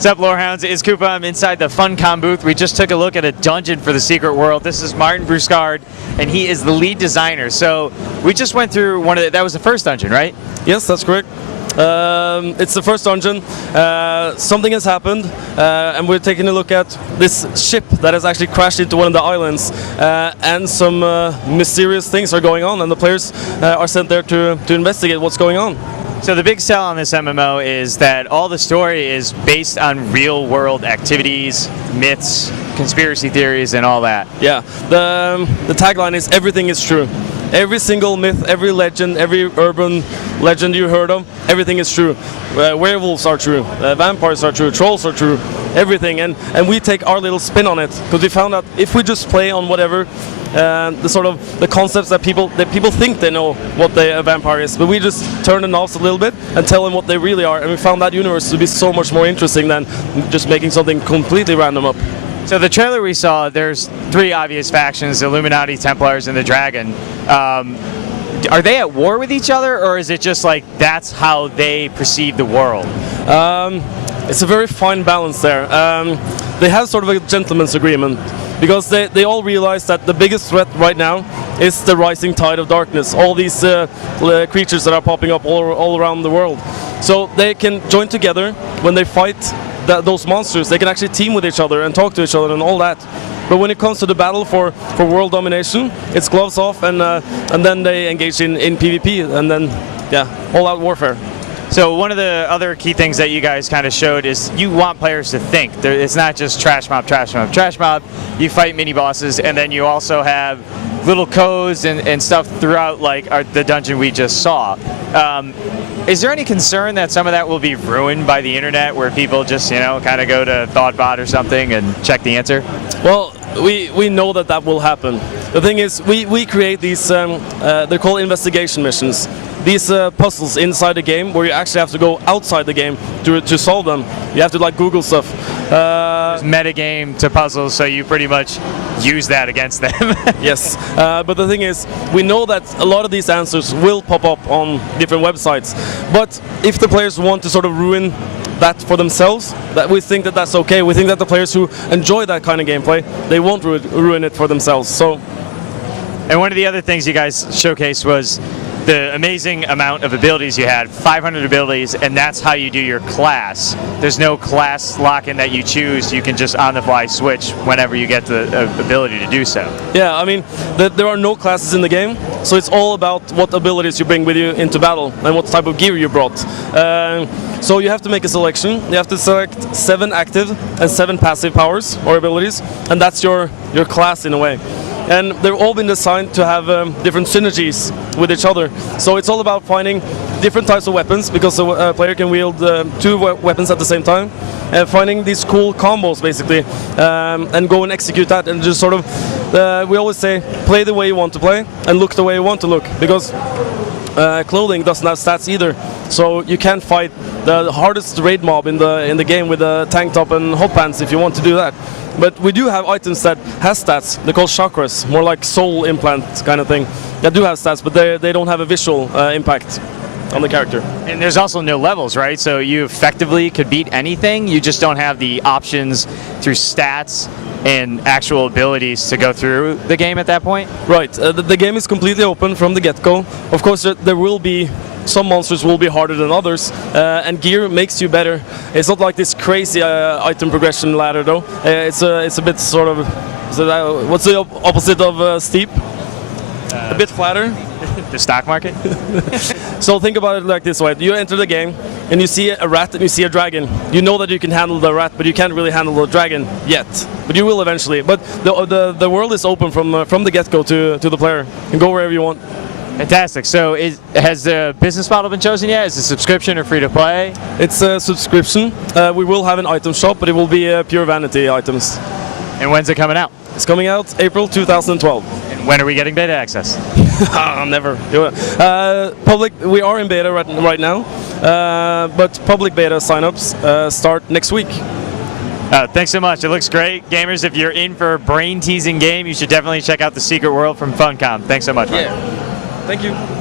What's up, Lorehounds? It's Koopa. I'm inside the Funcom booth. We just took a look at a dungeon for the Secret World. This is Martin Bruusgaard, and he is the lead designer. So we just went through that was the first dungeon, right? Yes, that's correct. It's the first dungeon. Something has happened, and we're taking a look at this ship that has actually crashed into one of the islands, and some mysterious things are going on, and the players are sent there to investigate what's going on. So the big sell on this MMO is that all the story is based on real-world activities, myths, conspiracy theories, and all that. Yeah, the tagline is everything is true. Every single myth, every legend, every urban legend you heard of, everything is true. Werewolves are true, vampires are true, trolls are true, everything. And we take our little spin on it, because we found out if we just play on whatever the concepts that people think they know what a vampire is, but we just turn the knobs a little bit and tell them what they really are, and we found that universe to be so much more interesting than just making something completely random up. So the trailer we saw, there's three obvious factions: the Illuminati, Templars, and the Dragon. Are they at war with each other, or is it just like that's how they perceive the world? It's a very fine balance there. They have sort of a gentleman's agreement, because they all realize that the biggest threat right now is the rising tide of darkness, all these creatures that are popping up all around the world. So they can join together when they fight those monsters. They can actually team with each other and talk to each other and all that. But when it comes to the battle for world domination, it's gloves off, and then they engage in PvP, and then, yeah, all-out warfare. So one of the other key things that you guys kind of showed is you want players to think. It's not just trash mob, trash mob, trash mob. You fight mini bosses, and then you also have little codes and stuff throughout, like the dungeon we just saw. Is there any concern that some of that will be ruined by the internet, where people just, kind of go to Thoughtbot or something and check the answer? Well, we know that will happen. The thing is, we create these, they're called investigation missions. These puzzles inside the game, where you actually have to go outside the game to solve them. You have to Google stuff. There's metagame to puzzles, so you pretty much use that against them. Yes, but the thing is, we know that a lot of these answers will pop up on different websites. But if the players want to sort of ruin that for themselves, we think that that's okay. We think that the players who enjoy that kind of gameplay, they won't ruin it for themselves. So. And one of the other things you guys showcased was the amazing amount of abilities you had, 500 abilities, and that's how you do your class. There's no class lock-in that you choose. You can just on-the-fly switch whenever you get the ability to do so. Yeah, I mean, there are no classes in the game, so it's all about what abilities you bring with you into battle and what type of gear you brought. So you have to make a selection. You have to select 7 active and 7 passive powers or abilities, and that's your class in a way. And they've all been designed to have different synergies with each other. So it's all about finding different types of weapons, because a player can wield 2 weapons at the same time, and finding these cool combos basically, and go and execute that, and just sort of, we always say, play the way you want to play and look the way you want to look, because clothing doesn't have stats either. So you can fight the hardest raid mob in the game with a tank top and hot pants if you want to do that. But we do have items that has stats. They're called chakras, more like soul implant kind of thing. That do have stats, but they don't have a visual impact on the character. And there's also no levels, right? So you effectively could beat anything. You just don't have the options through stats and actual abilities to go through the game at that point? Right. The game is completely open from the get-go. Of course, there will be some monsters will be harder than others, and gear makes you better. It's not like this crazy item progression ladder, though. It's a bit sort of, what's the opposite of steep? A bit flatter. The stock market? So think about it like this way. You enter the game and you see a rat and you see a dragon. You know that you can handle the rat, but you can't really handle the dragon yet. But you will eventually. But the world is open from the get-go to the player. You can go wherever you want. Fantastic. So has the business model been chosen yet? Is it subscription or free to play? It's a subscription. We will have an item shop, but it will be pure vanity items. And when's it coming out? It's coming out April 2012. And when are we getting beta access? Never. Public. We are in beta right now, but public beta signups start next week. Thanks so much. It looks great. Gamers, if you're in for a brain-teasing game, you should definitely check out The Secret World from Funcom. Thanks so much, Mark. Yeah. Thank you.